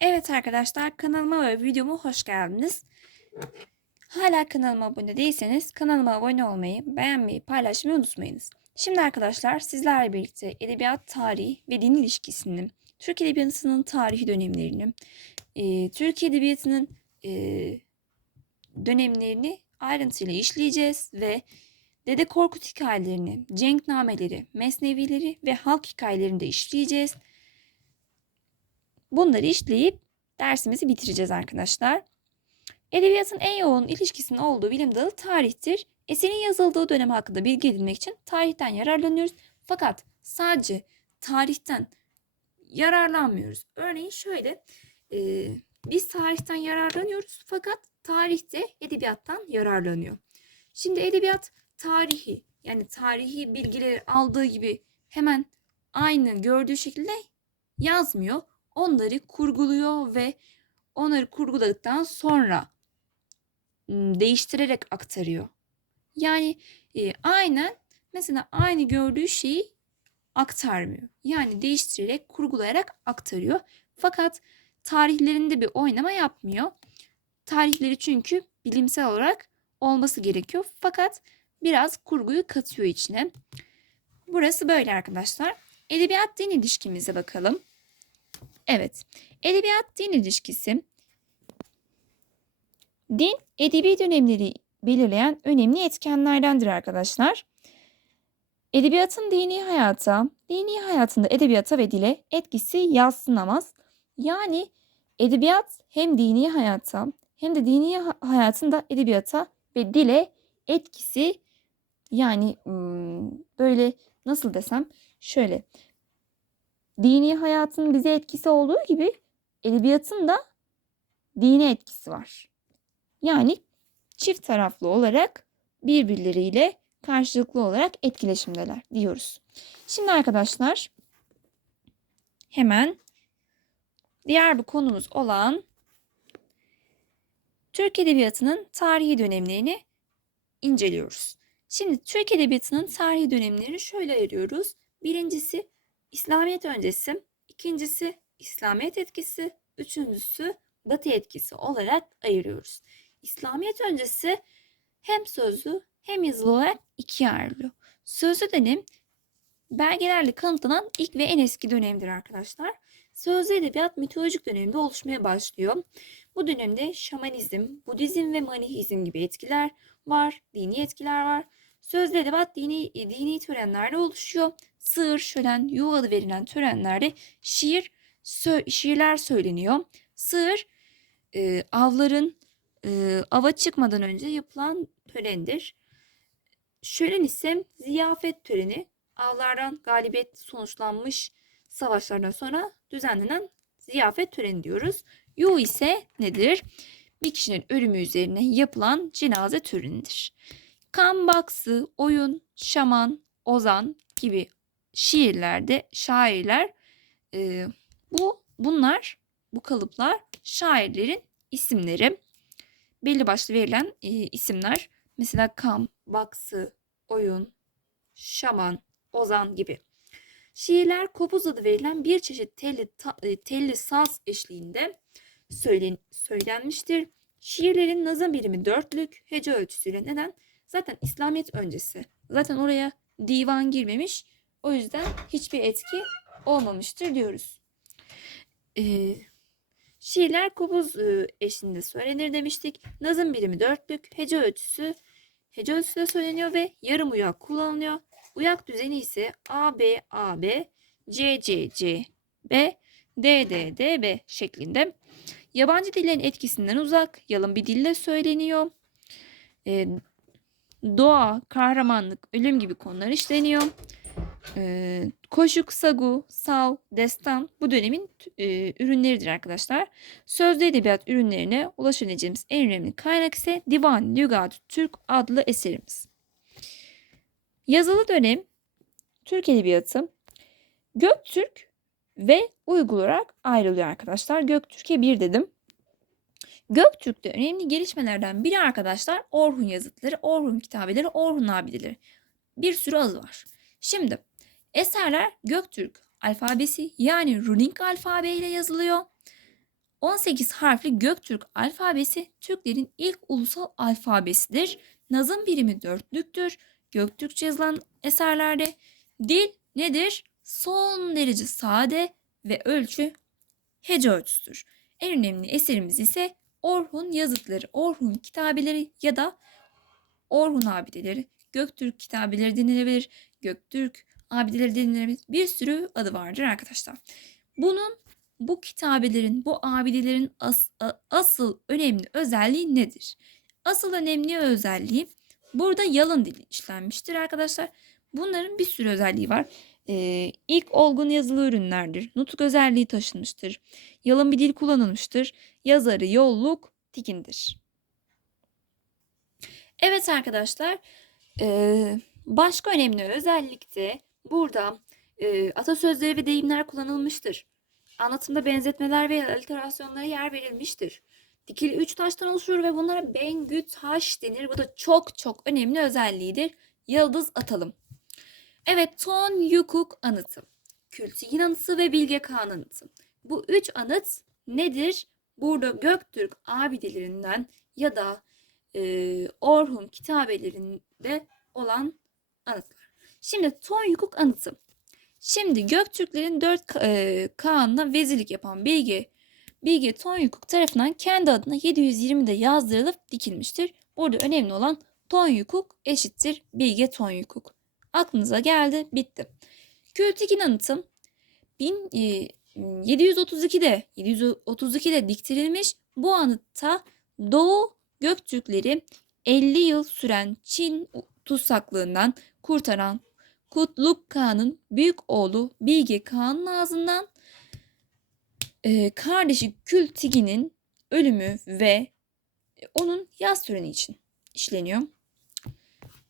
Evet arkadaşlar kanalıma ve videoma hoş geldiniz. Hala kanalıma abone değilseniz kanalıma abone olmayı, beğenmeyi, paylaşmayı unutmayınız. Şimdi arkadaşlar sizlerle birlikte edebiyat, tarih ve din ilişkisini, Türk Edebiyatı'nın tarihi dönemlerini, e, Türk Edebiyatı'nın e, dönemlerini ayrıntıyla işleyeceğiz ve Dede Korkut hikayelerini, cenknameleri, mesnevileri ve halk hikayelerini de işleyeceğiz. Bunları işleyip dersimizi bitireceğiz arkadaşlar. Edebiyatın en yoğun ilişkisinin olduğu bilim dalı tarihtir. Eserin yazıldığı dönem hakkında bilgi edinmek için tarihten yararlanıyoruz. Fakat sadece tarihten yararlanmıyoruz. Örneğin şöyle, e, biz tarihten yararlanıyoruz fakat tarihte edebiyattan yararlanıyor. Şimdi edebiyat tarihi yani tarihi bilgileri aldığı gibi hemen aynı gördüğü şekilde yazmıyor onları kurguluyor ve onları kurguladıktan sonra değiştirerek aktarıyor. Yani e, aynen mesela aynı gördüğü şeyi aktarmıyor. Yani değiştirerek, kurgulayarak aktarıyor. Fakat tarihlerinde bir oynama yapmıyor. Tarihleri çünkü bilimsel olarak olması gerekiyor. Fakat biraz kurguyu katıyor içine. Burası böyle arkadaşlar. Edebiyat din ilişkimize bakalım. Evet, edebiyat din ilişkisi. Din, edebi dönemleri belirleyen önemli etkenlerdendir arkadaşlar. Edebiyatın dini hayata, dini hayatında edebiyata ve dile etkisi yadsınamaz. Yani edebiyat hem dini hayata hem de dini hayatında edebiyata ve dile etkisi yani böyle nasıl desem şöyle dini hayatın bize etkisi olduğu gibi edebiyatın da dine etkisi var. Yani çift taraflı olarak birbirleriyle karşılıklı olarak etkileşimdeler diyoruz. Şimdi arkadaşlar hemen diğer bir konumuz olan Türk Edebiyatı'nın tarihi dönemlerini inceliyoruz. Şimdi Türk Edebiyatı'nın tarihi dönemlerini şöyle ayırıyoruz. Birincisi İslamiyet öncesi, ikincisi İslamiyet etkisi, üçüncüsü Batı etkisi olarak ayırıyoruz. İslamiyet öncesi hem sözlü hem yazılı olarak ikiye ayrılıyor. Sözlü dönem belgelerle kanıtlanan ilk ve en eski dönemdir arkadaşlar. Sözlü edebiyat mitolojik dönemde oluşmaya başlıyor. Bu dönemde şamanizm, Budizm ve Manihizm gibi etkiler var, dini etkiler var. Sözlü edebiyat dini, dini törenlerle oluşuyor sığır, şölen, yuva adı verilen törenlerde şiir, sö şiirler söyleniyor. Sığır e, avların e, ava çıkmadan önce yapılan törendir. Şölen ise ziyafet töreni avlardan galibiyet sonuçlanmış savaşlardan sonra düzenlenen ziyafet töreni diyoruz. Yu ise nedir? Bir kişinin ölümü üzerine yapılan cenaze törenidir. Kan baksı, oyun, şaman, ozan gibi şiirlerde şairler e, bu bunlar bu kalıplar şairlerin isimleri. Belli başlı verilen e, isimler mesela Kam, Baksı, Oyun, Şaman, Ozan gibi. Şiirler kopuz adı verilen bir çeşit telli, ta, telli saz eşliğinde söylen, söylenmiştir. Şiirlerin nazım birimi dörtlük, hece ölçüsüyle neden? Zaten İslamiyet öncesi. Zaten oraya divan girmemiş. O yüzden hiçbir etki olmamıştır diyoruz. Ee, şiirler kubuz e, eşliğinde söylenir demiştik. Nazım birimi dörtlük, hece ölçüsü hece ölçüsü söyleniyor ve yarım uyak kullanılıyor. Uyak düzeni ise A, B, A, B, C, C, C, B, D, D, D, B şeklinde. Yabancı dillerin etkisinden uzak, yalın bir dille söyleniyor. Ee, doğa, kahramanlık, ölüm gibi konular işleniyor. E, koşuk, sagu, sav, destan bu dönemin e, ürünleridir arkadaşlar. Sözlü edebiyat ürünlerine ulaşabileceğimiz en önemli kaynak ise Divan Lügat Türk adlı eserimiz. Yazılı dönem Türk Edebiyatı Göktürk ve Uygul olarak ayrılıyor arkadaşlar. Göktürk'e bir dedim. Göktürk'te önemli gelişmelerden biri arkadaşlar Orhun yazıtları, Orhun kitabeleri, Orhun abideleri. Bir sürü adı var. Şimdi Eserler Göktürk alfabesi yani runik alfabe ile yazılıyor. 18 harfli Göktürk alfabesi Türklerin ilk ulusal alfabesidir. Nazım birimi dörtlüktür. Göktürkçe yazılan eserlerde dil nedir? Son derece sade ve ölçü hece ölçüsüdür. En önemli eserimiz ise Orhun yazıtları, Orhun kitabeleri ya da Orhun abideleri, Göktürk kitabeleri denilebilir, Göktürk abideleri denilebilir. Bir sürü adı vardır arkadaşlar. Bunun bu kitabelerin, bu abidelerin as, a- asıl önemli özelliği nedir? Asıl önemli özelliği burada yalın dili işlenmiştir arkadaşlar. Bunların bir sürü özelliği var. Ee, ilk olgun yazılı ürünlerdir. Nutuk özelliği taşınmıştır. Yalın bir dil kullanılmıştır. Yazarı yolluk tikindir. Evet arkadaşlar, eee, başka önemli özellik de burada eee, atasözleri ve deyimler kullanılmıştır. Anlatımda benzetmeler ve aliterasyonlara yer verilmiştir. Dikili üç taştan oluşur ve bunlara bengü taş denir. Bu da çok çok önemli özelliğidir. Yıldız atalım. Evet, Ton Yukuk anıtı, Kültigin anıtı ve Bilge Kağan anıtı. Bu üç anıt nedir? Burada Göktürk abidelerinden ya da e, Orhun kitabelerinde olan anıtlar. Şimdi Ton Yukuk anıtı. Şimdi Göktürklerin dört ka- e, Kağan'la vezirlik yapan Bilge Bilge Ton Yukuk tarafından kendi adına 720'de yazdırılıp dikilmiştir. Burada önemli olan Ton Yukuk eşittir Bilge Ton Yukuk. Aklınıza geldi, bitti. Kültigin anıtı 1732'de 732'de diktirilmiş. Bu anıtta Doğu Göktürkleri 50 yıl süren Çin tutsaklığından kurtaran Kutluk Kağan'ın büyük oğlu Bilge Kağan'ın ağzından e, kardeşi Kültigin'in ölümü ve onun yaz töreni için işleniyor.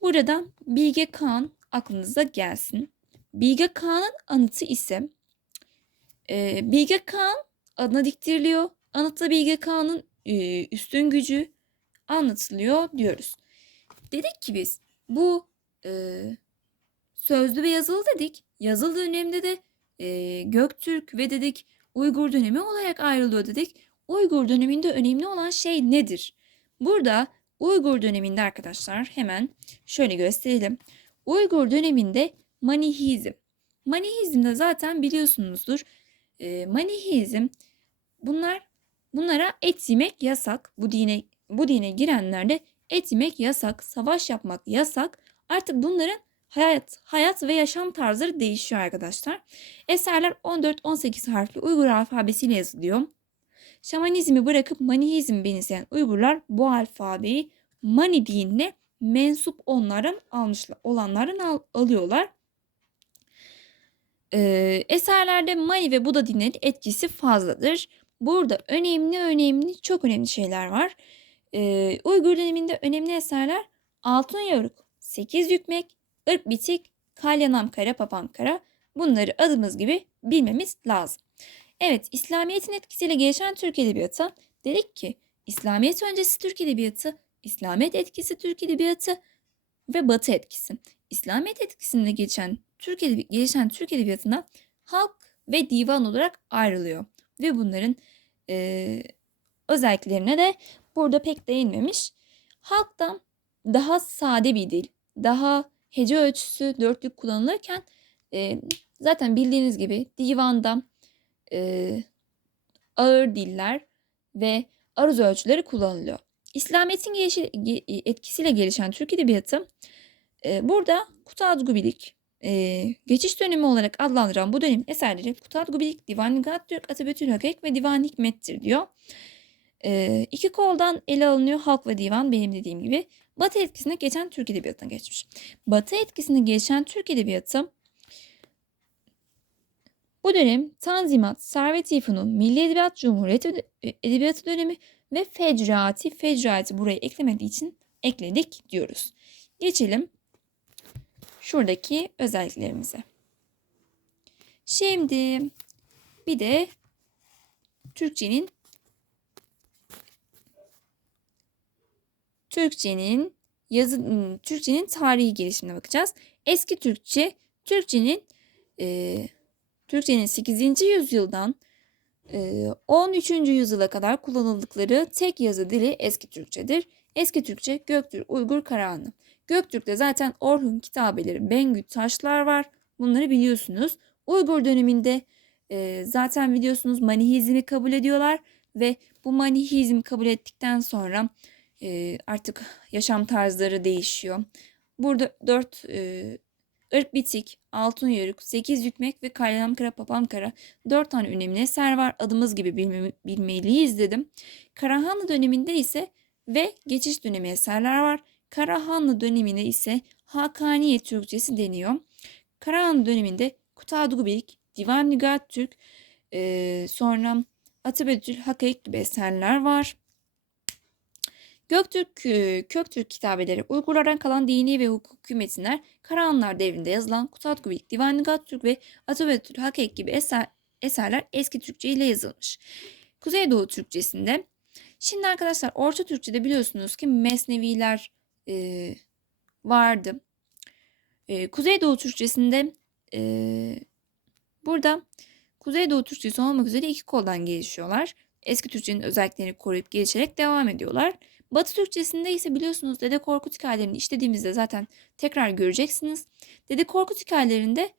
Burada Bilge Kağan aklınıza gelsin. Bilge Kağan'ın anıtı ise e, Bilge Kağan adına diktiriliyor. Anıtta Bilge Kağan'ın e, üstün gücü anlatılıyor diyoruz. Dedik ki biz bu e, sözlü ve yazılı dedik. Yazılı dönemde de e, Göktürk ve dedik Uygur dönemi olarak ayrılıyor dedik. Uygur döneminde önemli olan şey nedir? Burada Uygur döneminde arkadaşlar hemen şöyle gösterelim. Uygur döneminde Manihizm. Manihizmde zaten biliyorsunuzdur. E, Manihizm bunlar bunlara et yemek yasak. Bu dine bu dine girenlerde et yemek yasak, savaş yapmak yasak. Artık bunların hayat hayat ve yaşam tarzları değişiyor arkadaşlar. Eserler 14-18 harfli Uygur alfabesiyle yazılıyor. Şamanizmi bırakıp Manihizmi benimseyen Uygurlar bu alfabeyi Mani dinine mensup onların almışlar, olanların al, alıyorlar. Ee, eserlerde Mani ve Buda dinlerinin etkisi fazladır. Burada önemli önemli çok önemli şeyler var. Ee, Uygur döneminde önemli eserler Altın Yörük, Sekiz Yükmek, Irk Bitik, Kalyanam Kara, Papan Kara. Bunları adımız gibi bilmemiz lazım. Evet, İslamiyet'in etkisiyle gelişen Türk Edebiyatı dedik ki İslamiyet öncesi Türk Edebiyatı, İslamiyet etkisi Türk Edebiyatı ve Batı etkisi. İslamiyet etkisinde geçen Türk edebi gelişen Türk Edebiyatı'na halk ve divan olarak ayrılıyor. Ve bunların e, özelliklerine de burada pek değinmemiş. Halkta daha sade bir dil, daha hece ölçüsü dörtlük kullanılırken e, zaten bildiğiniz gibi divanda e, ağır diller ve aruz ölçüleri kullanılıyor. İslamiyet'in etkisiyle gelişen Türk Edebiyatı e, burada Kutadgubilik, e, geçiş dönemi olarak adlandıran bu dönemin eserleri Kutadgubilik, Divan-ı Gaddürk, Atabetül Hakek ve Divan Hikmet'tir diyor. E, iki koldan ele alınıyor halk ve divan benim dediğim gibi. Batı etkisine geçen Türk Edebiyatı'na geçmiş. Batı etkisine geçen Türk Edebiyatı bu dönem Tanzimat, Servet-i Milli Edebiyat Cumhuriyeti Öde- Edebiyatı dönemi ve Fecraati, Fecraati buraya eklemediği için ekledik diyoruz. Geçelim şuradaki özelliklerimize. Şimdi bir de Türkçenin Türkçenin yazı Türkçenin tarihi gelişimine bakacağız. Eski Türkçe Türkçenin eee Türkçenin 8. yüzyıldan Ee, 13. yüzyıla kadar kullanıldıkları tek yazı dili eski Türkçedir. Eski Türkçe Göktürk, Uygur, Karahanlı. Göktürk'te zaten Orhun kitabeleri, Bengü taşlar var. Bunları biliyorsunuz. Uygur döneminde e, zaten biliyorsunuz Manihizmi kabul ediyorlar ve bu Manihizmi kabul ettikten sonra e, artık yaşam tarzları değişiyor. Burada dört e, ırk bitik, altın yörük, sekiz yükmek ve Kaylamkara Papamkara dört tane önemli eser var. Adımız gibi bilme, bilmeliyiz dedim. Karahanlı döneminde ise ve geçiş dönemi eserler var. Karahanlı döneminde ise Hakaniye Türkçesi deniyor. Karahanlı döneminde Kutadugubik, Divan Nügat Türk, e, sonra Atabetül Hakaik gibi eserler var. Göktürk, Köktürk kitabeleri Uygurlardan kalan dini ve hukuki metinler Karahanlılar devrinde yazılan Kutadugubik, Divan Türk ve Atabetül Hakaik gibi eser, eserler eski Türkçe ile yazılmış. Kuzeydoğu Türkçesinde Şimdi arkadaşlar Orta Türkçe'de biliyorsunuz ki mesneviler e, vardı. E, Kuzeydoğu Türkçesinde e, burada Kuzeydoğu Türkçesi olmak üzere iki koldan gelişiyorlar. Eski Türkçenin özelliklerini koruyup gelişerek devam ediyorlar. Batı Türkçesinde ise biliyorsunuz Dede Korkut hikayelerini işlediğimizde zaten tekrar göreceksiniz. Dede Korkut hikayelerinde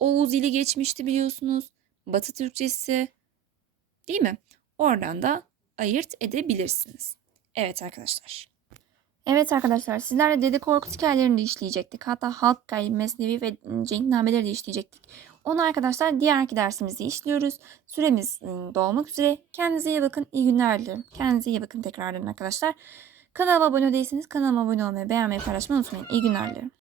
Oğuz ili geçmişti biliyorsunuz. Batı Türkçesi değil mi? Oradan da ayırt edebilirsiniz. Evet arkadaşlar. Evet arkadaşlar sizlerle Dede Korkut hikayelerini de işleyecektik. Hatta Halk Hikaye, Mesnevi ve Cenknameleri de işleyecektik. Onu arkadaşlar diğerki dersimizde işliyoruz. Süremiz ıı, dolmak üzere. Kendinize iyi bakın. İyi günler dilerim. Kendinize iyi bakın tekrardan arkadaşlar. Kanalıma abone değilseniz kanalıma abone olmayı, beğenmeyi, paylaşmayı unutmayın. İyi günler dilerim.